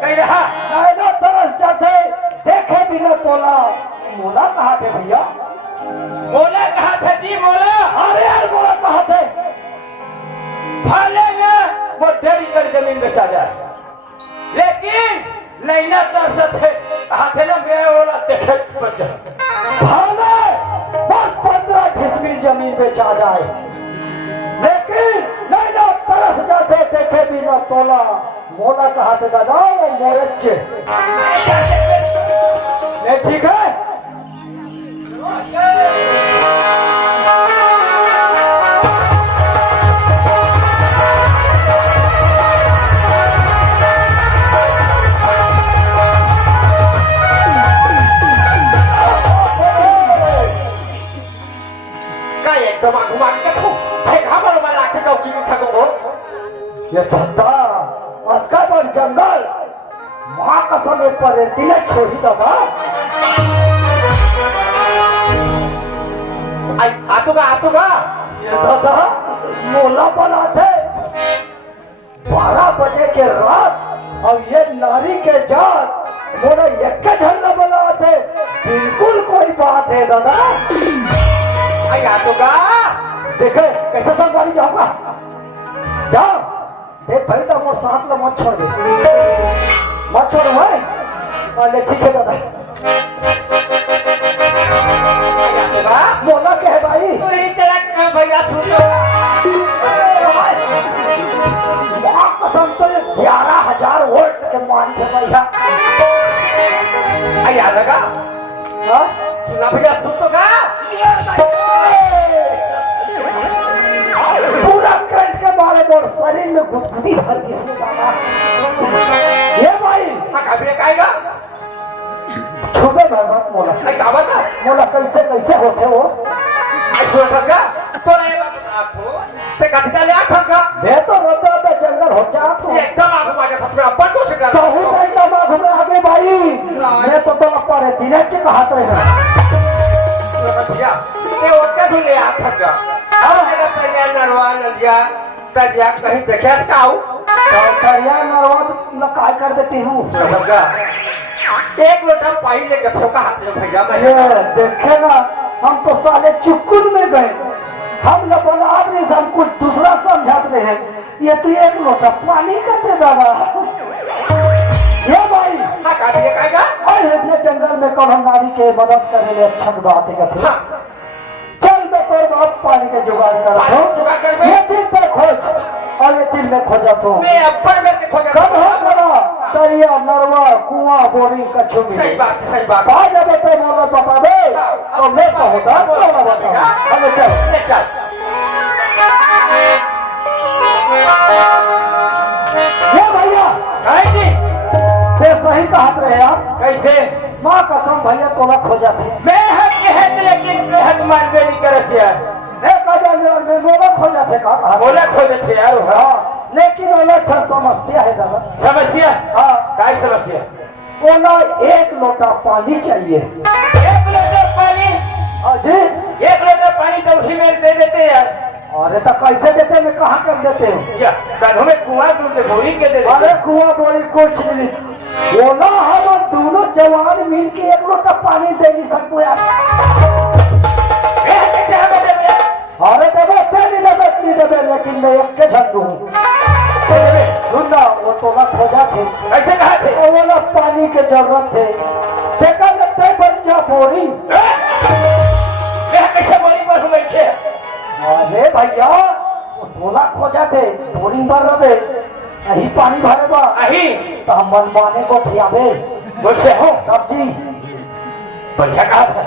कहीं रहा नैना तरस जाते देखे बिना तोला। मोला कहाँ थे भैया? मोला कहा था जी? मोला अरे यार मोला कहाँ थे? भाले में वो डेरी कर जमीन बेचा जाए, लेकिन नैना तरस थे कहा थे ना मैं बोला देखे भाले बस 15 खिसमी जमीन बेचा जाए, लेकिन नैना तरस जाते देखे बिना तोला। मोला कहा थे दादा? वो मोरच्चे ये ठीक है? ये धंधा अतका बड़ जंगल माँ कसम एक पर दिले छोड़ी दबा। आतुगा ये दादा मोला बना थे 12 बजे के रात और ये नारी के जात मोला एक झंडा बना थे। बिल्कुल कोई बात है दादा। आतुगा देखे कैसे संगवारी जाऊंगा? जाओ देख भाई तो मोर साथ ला मत छोड़ दे, मत छोड़ भाई। अरे ठीक है दादा। मोला के है भाई? भैया सुन लो, कसम तो 11,000 वोल्ट के मान थे भैया। लगा सुना भैया सुन तो का पूरा करंट के बारे में शरीर में गुदगुदी भर किसने डाला? ये भाई आएगा छुपे भर मोला मोला कैसे कैसे होते वो? मैं तो रोता था जंगल हो जा तू एकदम आगू मारे सच अपन तो से कर कहूं नहीं तो मैं घूमे आगे भाई। मैं तो अपर है दिने के कहाते हैं भैया ये ओके धुले आ थक जा अब मेरा तैयार नरवा नदिया तरिया कहीं देखे इसका आऊं तो तरिया नरवा मैं काय कर देती हूँ भैया एक लोटा पानी लेके ठोका हाथ में भैया ये देखे ना हम तो साले चुकुन में गए। हम लोग बोला आपने हम कुछ दूसरा समझाते हैं। ये तो एक लोटा पानी का दे दादा। ये भाई और इतने जंगल में कब हम नारी के मदद करने में थक बातें करते हैं। चल मैं कोई बात पानी के जुगाड़ कर ये दिन पे खोज और ये दिन में खोजा तो मैं अब्बर में खोजा कब हो बड़ा तरिया नरवा कुआं बोरिंग का छुमी। सही बात आ जब ते मोला बता दे तो मैं कहूँगा मोला बता। हमें चल ये भैया जी ये सही कहा रहे आप? कैसे माँ कसम भैया तोला खोजा थे। मैं हक लेकिन हक मान बेली करे से मैं कहा मैं मोला खोजा थे कहा बोला खोजे थे यार। हाँ लेकिन वो अच्छा समस्या है दादा। समस्या? हाँ क्या समस्या? बोला 1 लोटा पानी चाहिए। 1 लोटा पानी? जी 1 लोटा पानी तो उसी में दे देते यार। अरे तो कैसे देते? मैं कहाँ कर देते हो? क्या कन्हों में कुआं दूर बोरी के दे? अरे कुआं बोरी कुछ नहीं बोला। हम दोनों जवान मिल के 1 लोटा पानी दे नहीं सकते यार। अरे नहीं देवे लेकिन मैं एक के झंडू हूँ। सुनना वो तोला खोजा थे कैसे कहा थे? वो बोला पानी के जरूरत थे। देखा लगता बन जा बोरी। कैसे बोरी पर हुए थे? अरे भैया वो तोला खोजा थे बोरिंग भर रहे यही पानी भरे बा अही तो हम मनमाने को थियावे बोलते हो तब जी बढ़िया कहा था।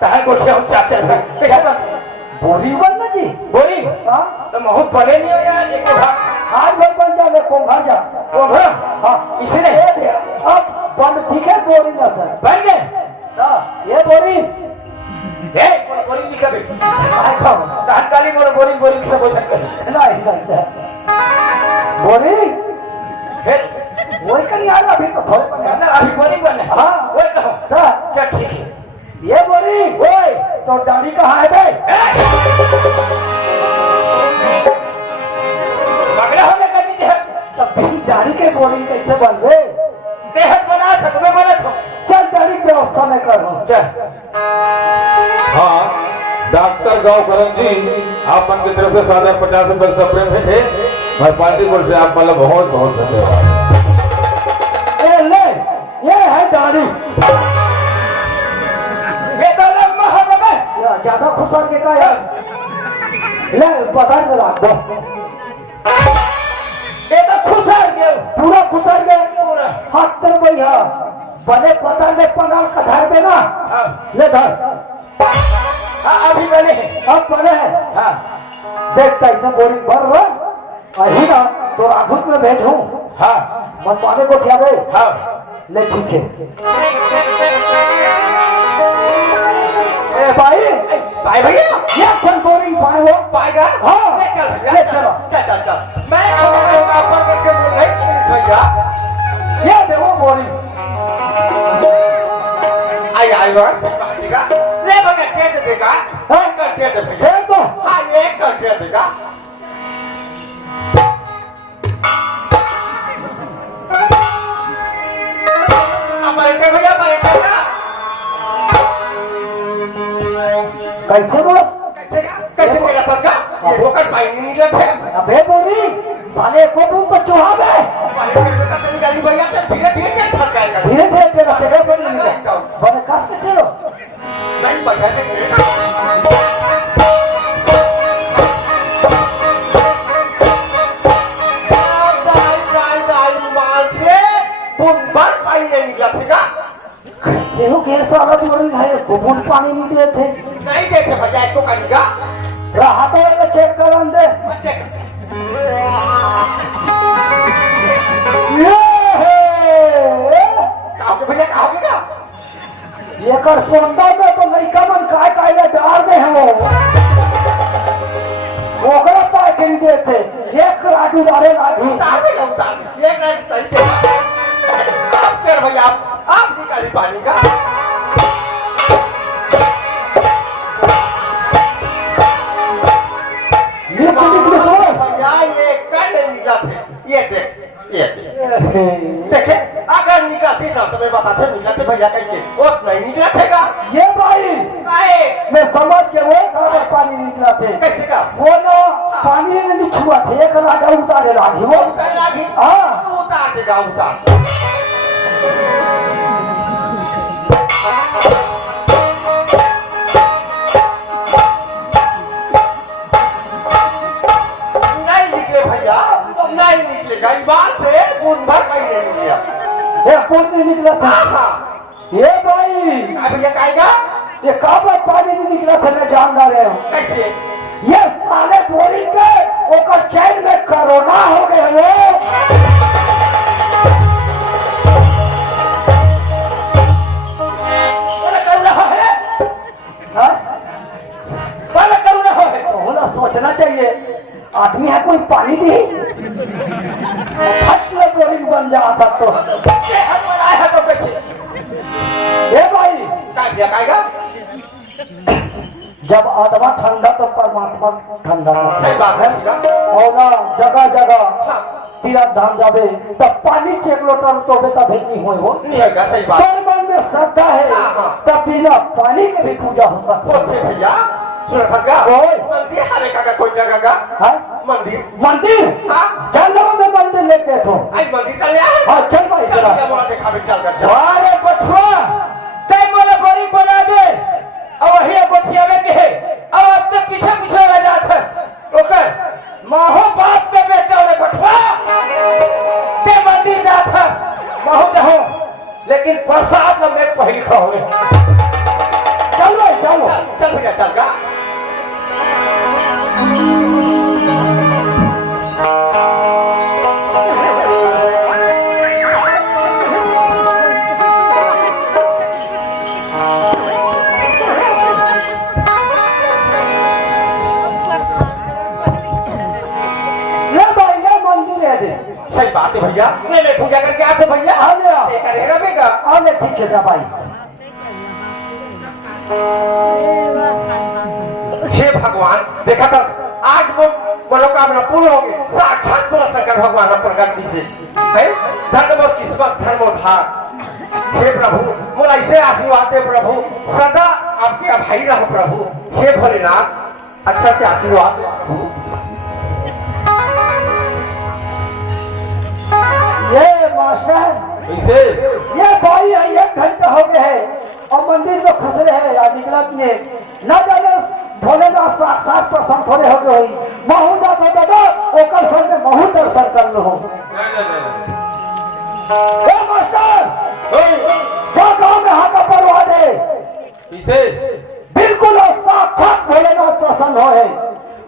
तहर बोलते हो चाचर भाई कैसे बात? बोरी बन ना जी बोरी तो महू बने नहीं हो यार। एक आज भाई बन जा ले कोंघा जा कोंघा? हाँ इसने अब बंद ठीक है बोरी ना सर बन गए ये बोरी बोरी लिखा भी काली बोरी बोरी से बोझ नहीं बोरी वही कहीं आ रहा अभी तो थोड़े बने अभी बोरी बने। हाँ वही कहो चल ठीक है। ये बोरी ओए तो दाढ़ी कहाँ है बे? पकड़ा होने का नहीं है तो दाढ़ी के बोरिंग कैसे बनवे? बेहद बना था तुम्हें बना था। चल दाढ़ी की व्यवस्था में कर रहा हूँ। चल। हाँ डॉक्टर गाँवकरण जी आप मन की तरफ से 50 रुपए सप्रे में थे और पार्टी को से आप मतलब बहुत बहुत धन्यवाद। ले ये है दाढ़ी। ज्यादा खुश के का यार ले बाजार में रख दो। ये तो खुशहाल गए पूरा खुशहाल गए पूरा। हाथ तर भैया बने पता में पनाल का धर में ना ले धर। हाँ अभी बने हैं। अब बने हैं। हाँ देखता इतना बोरिंग भर रहा अही ना तो आघुत में भेजूं। हाँ मन पाने को क्या गए। हाँ ले ठीक है। ए भाई भाई भैया ये चल बोरिंग पाए हो पाएगा। हाँ ले चल भैया ले चलो। चल चल चल मैं कहूँगा ऊपर करके बोल रही सुनील भैया। ये देखो बोरिंग आई आई बात सही बात देगा। ले भैया टेढ़ देगा। हाँ? कर टेढ़ दे भैया। टेढ़ दो। हाँ ये कर टेढ़ देगा। अब बैठे भैया बैठे ना। कैसे बोल कैसे मेरा फंसा ये ठोकर पाई नहीं निकला थे। अबे बोरिंग साले को तुम तो चुहा में गाली भैया तो धीरे धीरे चल थक जाएगा। धीरे धीरे तेरा तेरा बोल नहीं बने काश के चलो नहीं बढ़िया से करेगा। कैसे हो गया साला बोरिंग है बूंद पानी नहीं दिए थे नहीं देखे भैया इसको करेगा। रहा तो ये चेक कर दे बच्चे कहोगे भैया कहोगे क्या। ये कर पोंदा में तो लड़का मन काय काय ले डाल दे हम ओकरा पाए के नहीं देते एक राडू डाले लाठी उतार देगा उतार देगा। एक मिनट सही देगा। आप कर भैया आप निकाली पानी का। ये चली की सो भैया ये कर नहीं निकला थे। ये देख देखे अगर निकला थी सब तो मैं बताते निकला थे भैया कहीं वो नहीं निकला थेगा। ये भाई आए मैं समझ के वो कहाँ पानी निकला थे कैसे का वो ना पानी में नहीं छुआ थे एक राडा उतारे लाठी वो उतार लागी। हाँ उतार देगा उतार। नहीं निकले भैया नहीं निकलेगा इस बात से बूंद भर कहीं नहीं निकला। ये कौन नहीं निकला था हाँ हाँ ये भाई क्या भैया कहेगा ये कहाँ पानी नहीं निकला था मैं जानना रहे हूँ कैसे। ये साले बोरिंग में ओकर चैन में कोरोना हो गए वो कर रहा है हाँ? वाला कर रहा है। तो होना सोचना चाहिए आदमी है कोई पानी दी फट में बोरिंग बन जाता तो ये हाथ पर आया है तो कैसे। ये भाई क्या भैया कहेगा जब आत्मा ठंडा तो परमात्मा ठंडा सही बात है भैया। और ना जगह जगह तीर्थ धाम जावे तब पानी चेक लोटर तो बेटा भेजनी हुई हो नहीं होगा सही बात। पर मन में श्रद्धा है हाँ। तब बिना पानी के भी पूजा होता है होते भैया सुना था ओए। मंदिर हरे का कोई जगह का हाँ? मंदिर। मंदिर हाँ। चलो में मंदिर लेते थे आई मंदिर का ले आए। हाँ चल भाई चल चला भैया बोला देखा भी चल कर चल। अरे बछुआ चाहे मोला बड़ी बना दे और वही बछिया में के अब अपने पीछे पीछे रह जाता ओकर माहो बाप के बेटा वाले बटवा ते मंदिर जाता माहो जहो लेकिन प्रसाद में मैं पहली खाओगे। चल भाई चलो चल भैया चल का। ले भाई ये मंदिर है दे सही बात है भैया। ले ले पूजा करके आते भैया। आ गया। ये करेगा बेगा। आने ठीक है जा भाई हे भगवान देखा तो आज वो मनोकामना पूर्ण होगी। साक्षात पूरा शंकर भगवान ने प्रकट दीजिए है धर्म और किस्मत धर्म और भाग। हे प्रभु मोला इसे आशीर्वाद दे प्रभु, सदा आपके अभाई रहो प्रभु। हे भोलेनाथ अच्छा से आशीर्वाद दे प्रभु। ये मास्टर इसे ये भाई 1 घंटा हो गया है और मंदिर में खुश रहे आज निकलत में न जाने भोलेनाथ साक्षात प्रसन्न थोड़े हो गए महू ना तो दादा ओकर सर में महू दर्शन कर लो। ए मास्टर जा गाँव में हाका परवा दे इसे बिल्कुल साक्षात भोलेनाथ प्रसन्न हो है।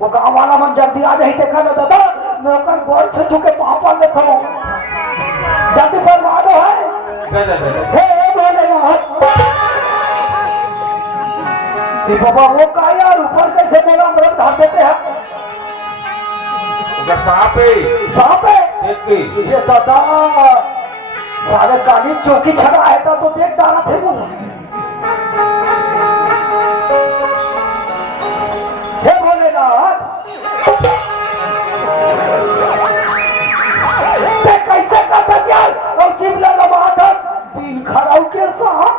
वो गाँव वाला मन जल्दी आ जाए देखा ना दादा मैं ओकर गोर छू के पाँव पर देखो जल्दी परवा दो है। हे भोलेनाथ ये बाबा वो का यार ऊपर कैसे मेरा अमृत ढाल देते हैं सांप सांप है ये दादा सारे काली चौकी छड़ा है तो देख डाला थे वो। हे भोलेनाथ ते कैसे करता यार और चिमला लगा था बीन खड़ाऊ के साथ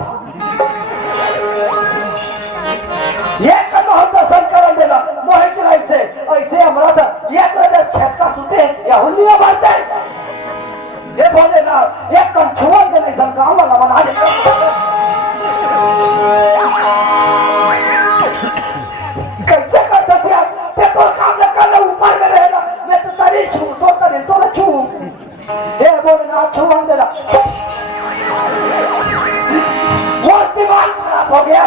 ये कनो हम दर्शन कर देना मोहे चलाई से ऐसे हमरा था ये तो छटका सुते या हुलिया मारते ये बोले ना ये कम छुआ दे नहीं सब गांव वाला बना दे कैसे करते थे ते तो काम न कर ऊपर में रहेगा मैं तो तारी छू तो छू ये बोले ना छुआ देना वो दिमाग खराब हो गया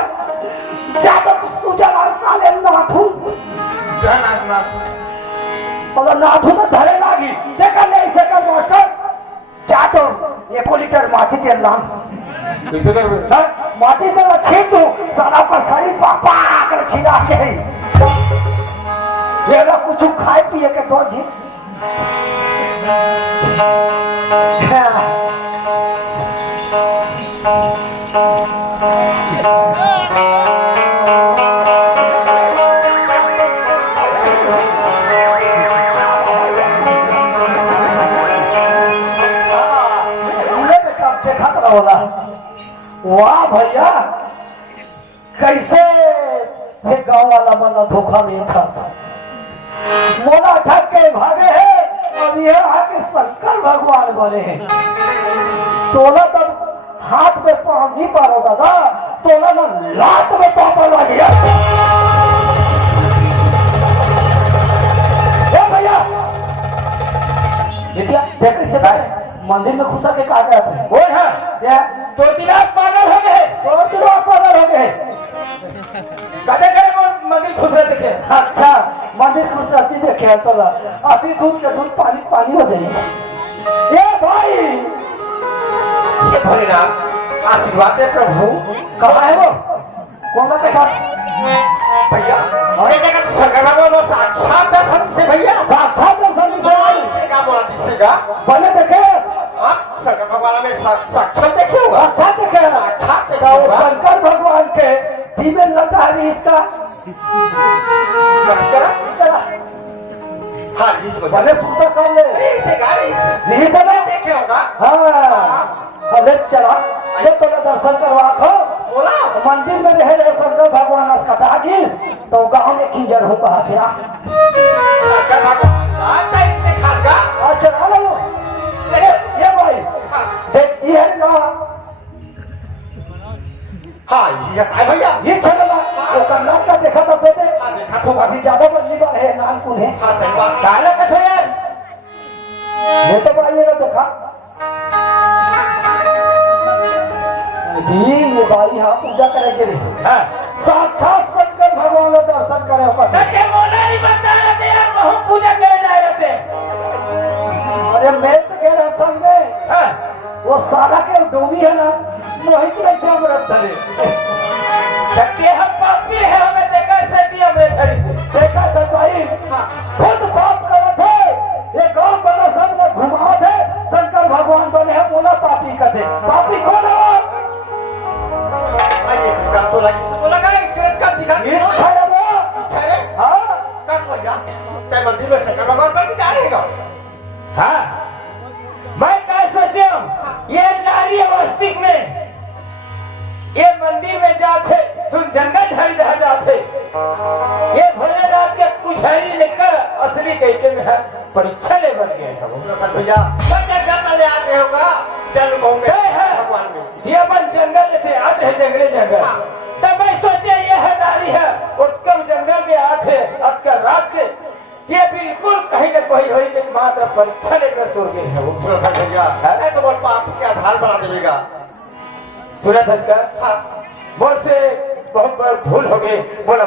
ज्यादा तुझे साले नाथू अगर नाथू तो धरे लागी देखा नहीं सका मास्टर जा तो 1 लीटर माटी के नाम कैसे कर माटी से मैं छीन दूं सारा का शरीर पापा कर छिड़ा के ये ना कुछ खाए पिए के तो जी वाह भैया कैसे ये गांव वाला मना धोखा नहीं था मोला ठग के भागे है अब ये आके शंकर भगवान बोले हैं तोला तब हाथ में पाँव नहीं पारो दादा तोला ना लात में पाँव पड़वा दिया भैया देख रहे मंदिर में घुसा के कहा गया था वो है क्या तो दिनात पागल हो गए कदे करे मंदिर खुश रहते थे। अच्छा मंदिर खुश रहती देखे तो अभी दूध के दूध पानी हो जाएगी। ये भाई ये भोलेनाथ आशीर्वाद दे प्रभु। कहाँ है वो कौन सा कथा भैया ये जगह तो शंकर भगवान साक्षात दर्शन से भैया साक्षात दर्शन से क्या बोला जिससे का पहले देखे आप शंकर भगवान में साक्षात देखे होगा। साक्षात देखे साक्षात देखा होगा शंकर भगवान के दिव्य लगा है इसका हाँ जी भले सुनता कर ले नहीं तो मैं देखे होगा। हाँ अरे चला ये तो दर्शन करवा खो बोला मंदिर में रहे शंकर भगवान अस्कता की तो गांव में किंजर हो कहा फिरा शंकर भगवान टाइम से खास का अच्छा चला लो ये भाई देख ये है ना हाँ ये है भैया ये चला वो करना का देखा तो बेटे हाँ देखा तो अभी ज्यादा बदली बार है नाम कौन है हाँ सही बात काला कैसे यार ये तो बढ़ाइएगा देखा ये भाई हाँ पूजा करेंगे साक्षात शंकर भगवान का दर्शन करे नहीं बता रहे थे यार वहाँ पूजा करे जा रहे थे। अरे मैं तो कह रहा संग में वो सारा के डोमी है ना मोहित कैसे अमृत धरे सच्चे हम पापी है हमें देखा से दिया अमृत धरे से देखा था भाई खुद पाप करे थे ये गांव वाला सब ने घुमा थे शंकर भगवान बने हैं बोला पापी का थे पापी कौन है तो लगी से बोला का ट्रेन का दिखा ये छाया वो छाया हाँ का भैया तब मंदिर में शंकर भगवान पर जा रहेगा। हाँ मैं क्या सोचे ये नारी अवस्थिक में ये मंदिर में जाते तुम जंगल झाड़ी रह जाते ये भोलेनाथ के पुजारी लेकर असली तरीके में है परीक्षा ले बन गए हैं वो। भैया ले आते होगा चल भगवान में ये अपन जंगल थे आते हैं जंगले जंगल तब मैं सोचे ये है नारी है और कब जंगल में आते अब क्या रात से ये बिल्कुल कहीं न कहीं हो कि मात्र परीक्षा लेकर तोड़ गए हैं वो। भैया तो बोल पाप के आधार बना देगा। सुना था इसका बोल से बहुत बड़ा भूल हो गई बोला